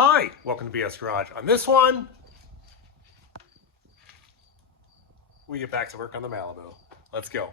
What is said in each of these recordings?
Hi, welcome to BS Garage. On this one, we get back to work on the Malibu. Let's go.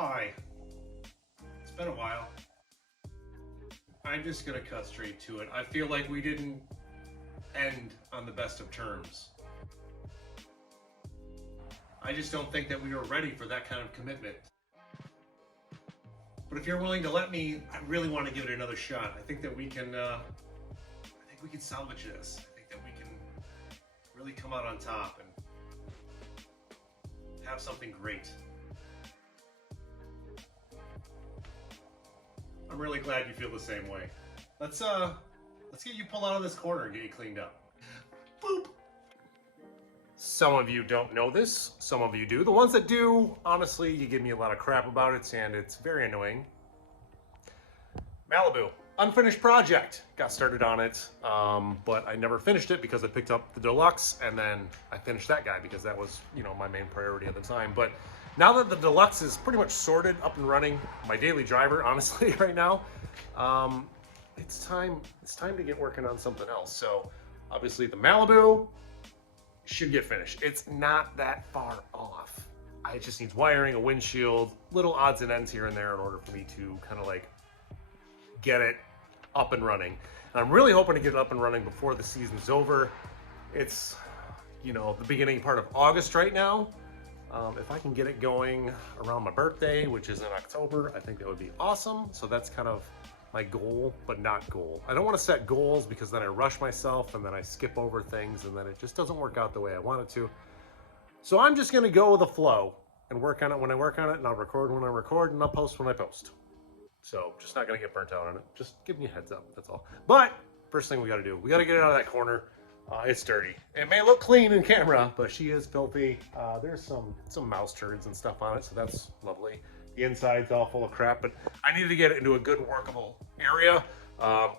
Hi, it's been a while. I'm just gonna cut straight to it. I feel like we didn't end on the best of terms. I just don't think that we were ready for that kind of commitment. But if you're willing to let me, I really want to give it another shot. I think that we can, salvage this. I think that we can really come out on top and have something great. I'm really glad you feel the same way. Let's get you pulled out of this corner and get you cleaned up. Boop. Some of you don't know this, some of you do. The ones that do, honestly, you give me a lot of crap about it and it's very annoying. Malibu, unfinished project. Got started on it, but I never finished it because I picked up the Deluxe and then I finished that guy because that was, my main priority at the time. But now that the Deluxe is pretty much sorted, up and running, my daily driver, honestly, right now, it's time to get working on something else. So obviously the Malibu should get finished. It's not that far off. It just needs wiring, a windshield, little odds and ends here and there in order for me to kind of like get it up and running. And I'm really hoping to get it up and running before the season's over. It's, the beginning part of August right now. If I can get it going around my birthday, which is in October, I think that would be awesome. So that's kind of my goal, but not goal. I don't want to set goals because then I rush myself and then I skip over things and then it just doesn't work out the way I want it to. So I'm just going to go with the flow and work on it when I work on it, and I'll record when I record, and I'll post when I post. So just not going to get burnt out on it. Just giving you a heads up, that's all. But first thing we got to do, we got to get it out of that corner. It's dirty. It may look clean in camera, but she is filthy. There's some mouse turds and stuff on it, so that's lovely. The inside's all full of crap, but I needed to get it into a good workable area,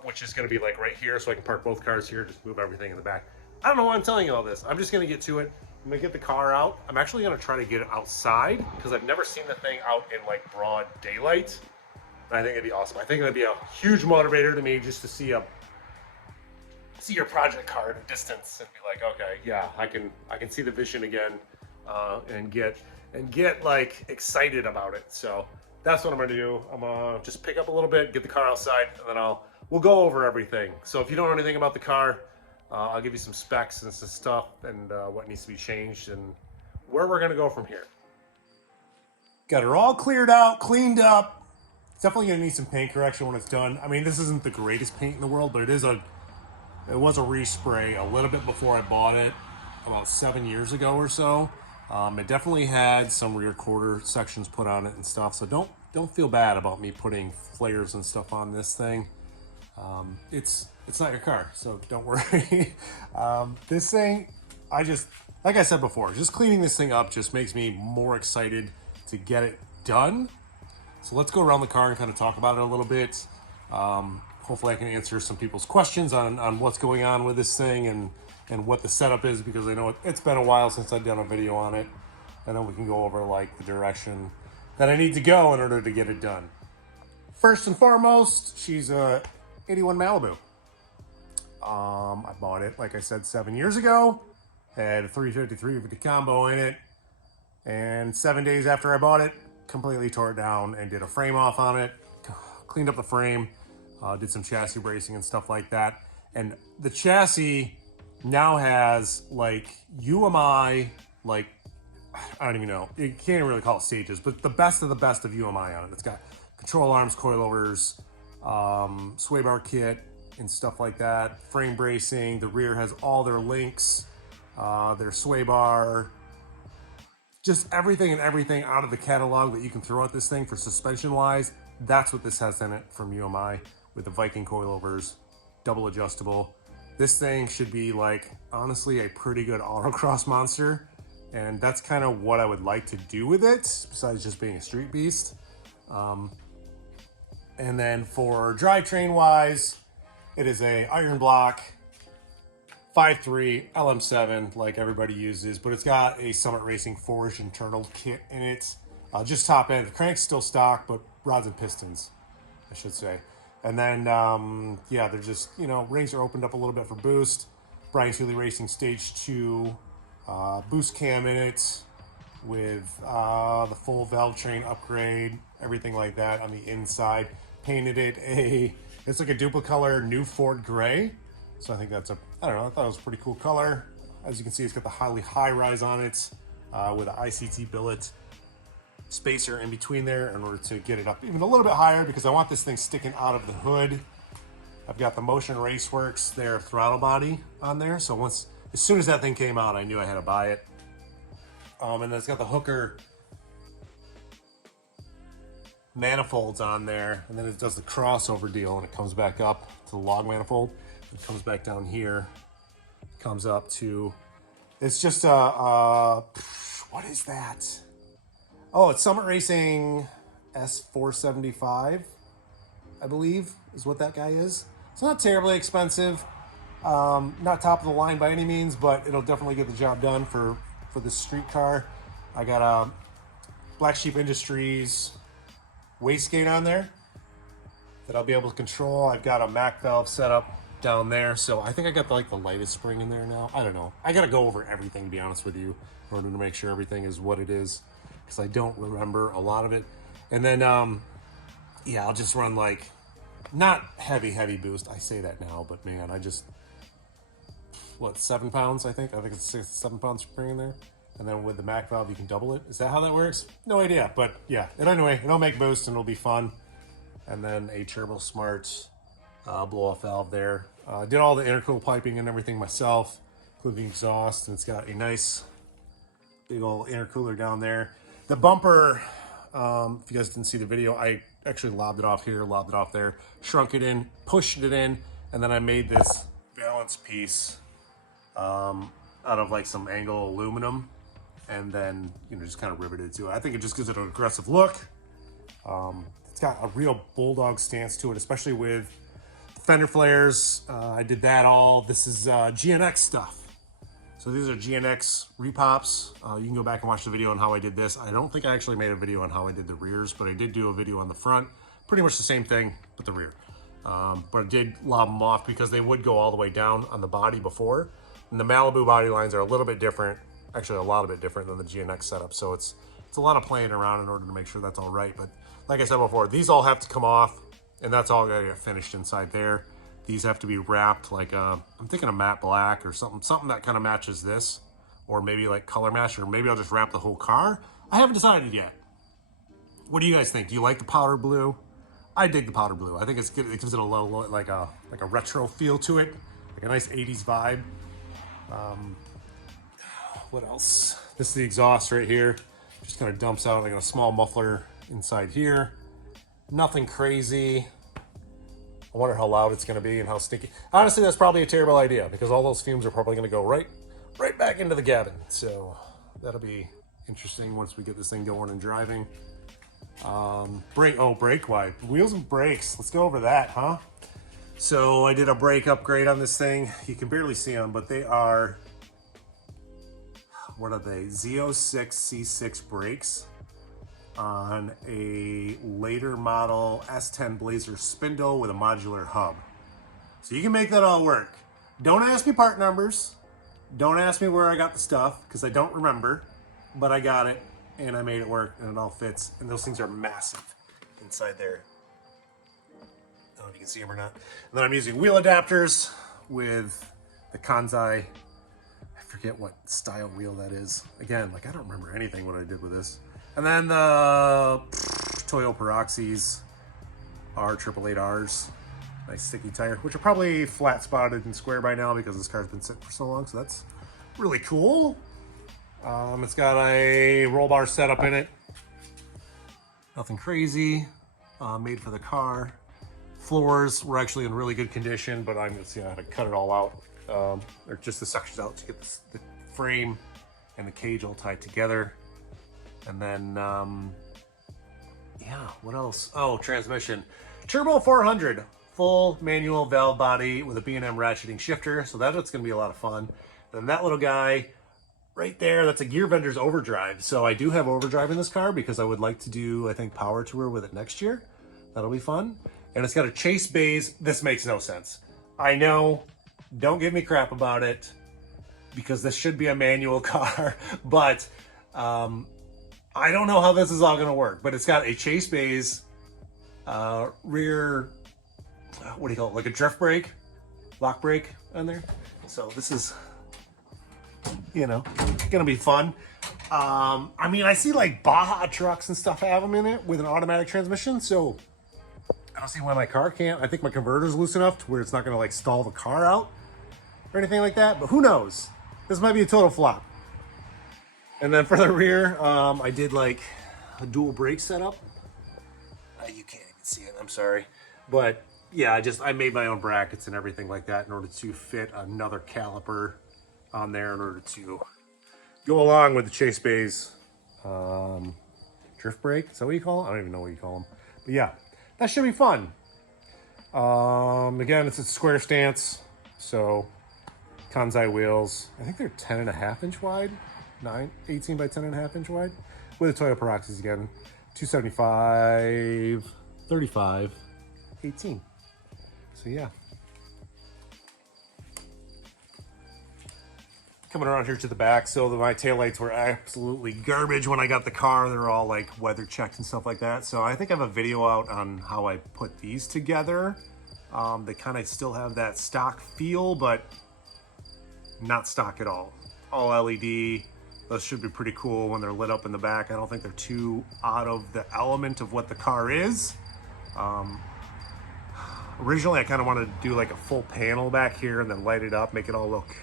which is going to be like right here, so I can park both cars here, just move everything in the back. I don't know why I'm telling you all this. I'm just going to get to it. I'm going to get the car out. I'm actually going to try to get it outside because I've never seen the thing out in like broad daylight. And I think it'd be awesome. I think it'd be a huge motivator to me just to see your project car at a distance and be like, okay, yeah, I can see the vision again, and get like excited about it. So that's what I'm gonna do. I'm gonna just pick up a little bit, get the car outside, and then we'll go over everything. So if you don't know anything about the car, I'll give you some specs and some stuff and what needs to be changed and where we're gonna go from here. Got her all cleared out, cleaned up. It's definitely gonna need some paint correction when it's done. I mean, this isn't the greatest paint in the world, but it was a respray a little bit before I bought it, about 7 years ago or so. It definitely had some rear quarter sections put on it and stuff, so don't feel bad about me putting flares and stuff on this thing. It's not your car, so don't worry. This thing, like I said before, just cleaning this thing up just makes me more excited to get it done. So let's go around the car and kind of talk about it a little bit. Hopefully I can answer some people's questions on what's going on with this thing and what the setup is, because I know it's been a while since I've done a video on it. And then we can go over like the direction that I need to go in order to get it done. First and foremost, she's a 81 Malibu. I bought it, like I said, 7 years ago. Had a 350 combo in it. And 7 days after I bought it, completely tore it down and did a frame off on it, cleaned up the frame, did some chassis bracing and stuff like that. And the chassis now has like UMI, like, I don't even know, you can't really call it stages, but the best of UMI on it. It's got control arms, coilovers, sway bar kit and stuff like that, frame bracing. The rear has all their links, their sway bar, just everything out of the catalog that you can throw at this thing for suspension wise. That's what this has in it from UMI, with the Viking coilovers, double adjustable. This thing should be like, honestly, a pretty good autocross monster. And that's kind of what I would like to do with it, besides just being a street beast. And then for drivetrain wise, it is a iron block 5.3 LM7 like everybody uses, but it's got a Summit Racing forged internal kit in it. Just top end. The crank's still stock, but rods and pistons, I should say. And then, yeah, they're just, you know, rings are opened up a little bit for boost. Brian Seeley Racing Stage 2 boost cam in it with the full valve train upgrade, everything like that on the inside. Painted it it's like a duplicolor new Ford gray. So I think that's I don't know, I thought it was a pretty cool color. As you can see, it's got the highly high rise on it with an ICT billet spacer in between there in order to get it up even a little bit higher, because I want this thing sticking out of the hood. I've got the Motion Raceworks, their throttle body on there. So as soon as that thing came out, I knew I had to buy it. And then it's got the Hooker manifolds on there, and then it does the crossover deal, and it comes back up to the log manifold. It comes back down here, comes up to, it's just what is that? Oh, it's Summit Racing S475, I believe, is what that guy is. It's not terribly expensive, not top of the line by any means, but it'll definitely get the job done for this street car. I got a Black Sheep Industries wastegate on there that I'll be able to control. I've got a Mac valve set up down there, so I think I got the lightest spring in there now. I don't know. I gotta go over everything, to be honest with you, in order to make sure everything is what it is, because I don't remember a lot of it. And then, yeah, I'll just run like, not heavy boost. I say that now, but man, I just, what, 7 pounds, I think? I think it's 7 pound spring in there. And then with the Mac valve, you can double it. Is that how that works? No idea, but yeah. And anyway, it'll make boost and it'll be fun. And then a Turbo Smart blow-off valve there. Did all the intercooler piping and everything myself, including exhaust. And it's got a nice big old intercooler down there. The bumper, if you guys didn't see the video, I actually lobbed it off here, lobbed it off there, shrunk it in, pushed it in, and then I made this valance piece out of like some angle aluminum, and then, you know, just kind of riveted to it. I think it just gives it an aggressive look. It's got a real bulldog stance to it, especially with fender flares. I did that all. This is GNX stuff. So these are GNX repops. You can go back and watch the video on how I did this. I don't think I actually made a video on how I did the rears, but I did do a video on the front. Pretty much the same thing, but the rear. But I did lob them off because they would go all the way down on the body before. And the Malibu body lines are a little bit different, actually a lot bit different than the GNX setup. So it's a lot of playing around in order to make sure that's all right. But like I said before, these all have to come off, and that's all gonna get finished inside there. These have to be wrapped like I'm thinking a matte black or something that kind of matches this, or maybe like color match, or maybe I'll just wrap the whole car. I haven't decided yet. What do you guys think? Do you like the powder blue? I dig the powder blue. I think it's good. It gives it a little like a retro feel to it, like a nice 80s vibe. What else? This is the exhaust right here. Just kind of dumps out like a small muffler inside here. Nothing crazy. I wonder how loud it's going to be and how stinky. Honestly, that's probably a terrible idea, because all those fumes are probably going to go right back into the cabin. So that'll be interesting once we get this thing going and driving. Brake wipe. Wheels and brakes. Let's go over that, huh? So I did a brake upgrade on this thing. You can barely see them, but they are, what are they? Z06 C6 brakes on a later model S10 Blazer spindle with a modular hub. So you can make that all work. Don't ask me part numbers. Don't ask me where I got the stuff, because I don't remember, but I got it. and I made it work, and it all fits. And those things are massive inside there. I don't know if you can see them or not. And then I'm using wheel adapters with the Kansai. I forget what style wheel that is. Again, like I don't remember anything what I did with this. And then the Toyo Peroxys R888Rs. Nice sticky tire, which are probably flat spotted and square by now because this car's been sitting for so long. So that's really cool. It's got a roll bar setup in it. Nothing crazy. Made for the car. Floors were actually in really good condition, but I'm gonna see how to cut it all out. Or just the sections out to get the frame and the cage all tied together. And then, yeah, what else? Oh, transmission. Turbo 400. Full manual valve body with a B&M ratcheting shifter. So that's going to be a lot of fun. And that little guy right there, that's a Gear Vendor's overdrive. So I do have overdrive in this car because I would like to do, I think, Power Tour with it next year. That'll be fun. And it's got a chase bays. This makes no sense. I know, don't give me crap about it because this should be a manual car, but I don't know how this is all going to work. But it's got a chase bays rear, what do you call it, like a drift brake, lock brake on there. So this is, you know, gonna be fun. I mean, I see like Baja trucks and stuff have them in it with an automatic transmission, so I don't see why my car can't. I think my converter's loose enough to where it's not gonna like stall the car out or anything like that, but who knows? This might be a total flop. And then for the rear, I did like a dual brake setup. You can't even see it, I'm sorry. But yeah, I made my own brackets and everything like that in order to fit another caliper on there in order to go along with the chase bays drift brake. Is that what you call them? I don't even know what you call them. But yeah, that should be fun. Again, it's a square stance. So Kansai wheels. I think they're 10.5 inch wide. 18 by 10.5 inch wide. With the Toyo Peroxys again. 275, 35, 18. So yeah. Coming around here to the back, so my taillights were absolutely garbage when I got the car. They're all like weather checked and stuff like that. So I think I have a video out on how I put these together. They kind of still have that stock feel, but not stock at all. All LED. Those should be pretty cool when they're lit up in the back. I don't think they're too out of the element of what the car is. Originally, I kind of wanted to do like a full panel back here and then light it up, make it all look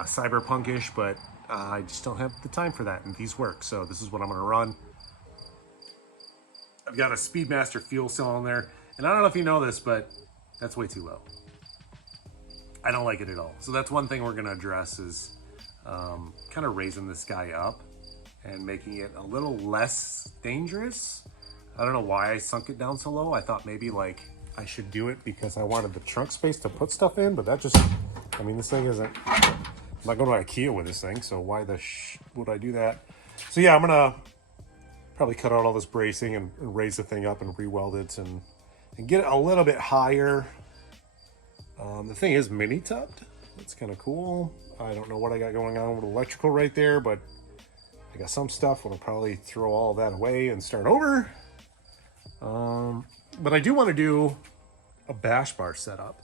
cyberpunkish, but I just don't have the time for that, and these work, so this is what I'm going to run. I've got a Speedmaster fuel cell in there, and I don't know if you know this, but that's way too low. I don't like it at all. So that's one thing we're going to address is kind of raising this guy up and making it a little less dangerous. I don't know why I sunk it down so low. I thought maybe like I should do it because I wanted the trunk space to put stuff in, but that just, I mean, this thing isn't, I'm not going to IKEA with this thing, so why the would I do that? So yeah, I'm gonna probably cut out all this bracing and raise the thing up and re-weld it and get it a little bit higher. The thing is mini tubbed. That's kind of cool. I don't know what I got going on with electrical right there, but I got some stuff. I'll probably throw all that away and start over. But I do want to do a bash bar setup.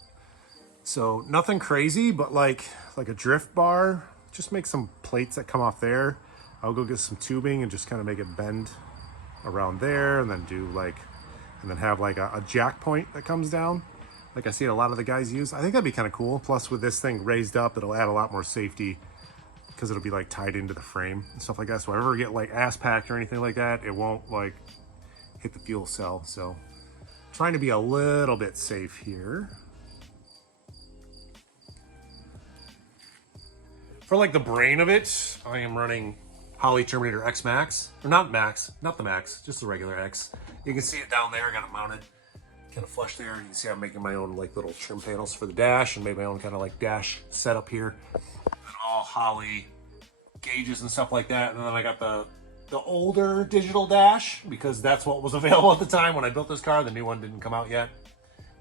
So nothing crazy, but like a drift bar. Just make some plates that come off there. I'll go get some tubing and just kind of make it bend around there, and then do like, and then have like a jack point that comes down, like I see a lot of the guys use. I think that'd be kind of cool. Plus with this thing raised up, it'll add a lot more safety because it'll be like tied into the frame and stuff like that. So if I ever get like ass packed or anything like that, it won't like hit the fuel cell. So trying to be a little bit safe here. For like the brain of it, I am running Holley Terminator X Max, or not the Max, just the regular X. You can see it down there. I got it mounted kind of flush there. You can see I'm making my own like little trim panels for the dash and made my own kind of like dash setup here. And all Holley gauges and stuff like that. And then I got the older digital dash because that's what was available at the time when I built this car. The new one didn't come out yet.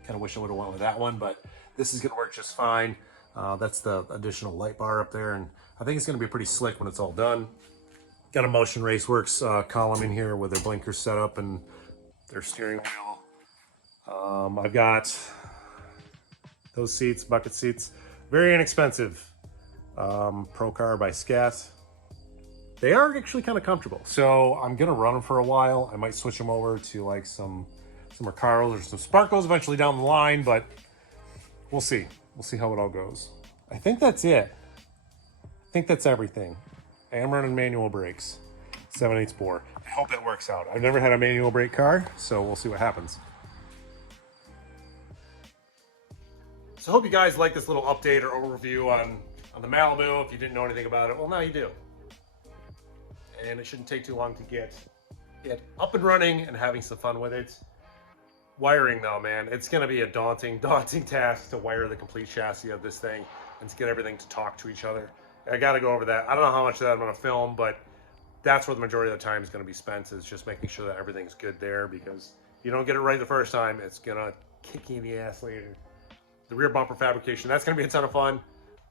Kind of wish I would have went with that one, but this is going to work just fine. That's the additional light bar up there, and I think it's going to be pretty slick when it's all done. Got a Motion Raceworks column in here with their blinkers set up and their steering wheel. I've got those seats, bucket seats, very inexpensive. Pro Car by Scat. They are actually kind of comfortable. So I'm gonna run them for a while. I might switch them over to like some Recaros or some Sparkos eventually down the line, but we'll see. We'll see how it all goes. I think that's it. I think that's everything. I am running manual brakes, 7/8 bore. I hope that works out. I've never had a manual brake car, so we'll see what happens. So I hope you guys like this little update or overview on the Malibu. If you didn't know anything about it, well, now you do. And it shouldn't take too long to get it up and running and having some fun with it. Wiring though, man, it's gonna be a daunting task to wire the complete chassis of this thing and to get everything to talk to each other. I gotta go over that. I don't know how much of that I'm gonna film, but that's where the majority of the time is gonna be spent, is just making sure that everything's good there, because if you don't get it right the first time, it's gonna kick you in the ass later. The rear bumper fabrication, that's gonna be a ton of fun.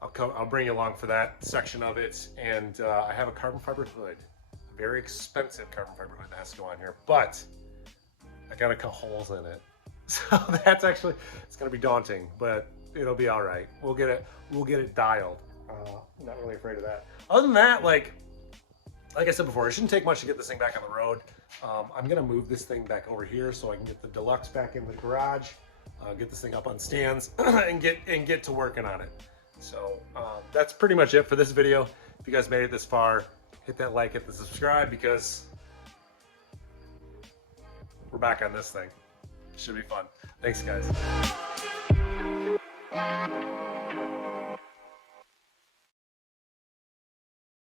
I'll bring you along for that section of it. And I have a carbon fiber hood, a very expensive carbon fiber hood that has to go on here, but I gotta cut holes in it. So that's actually, it's gonna be daunting, but it'll be all right. We'll get it dialed. I'm not really afraid of that. Other than that, like I said before, it shouldn't take much to get this thing back on the road. I'm gonna move this thing back over here so I can get the Deluxe back in the garage, get this thing up on stands, and get to working on it. So that's pretty much it for this video. If you guys made it this far, hit that like, hit the subscribe, because we're back on this thing. Should be fun. Thanks, guys.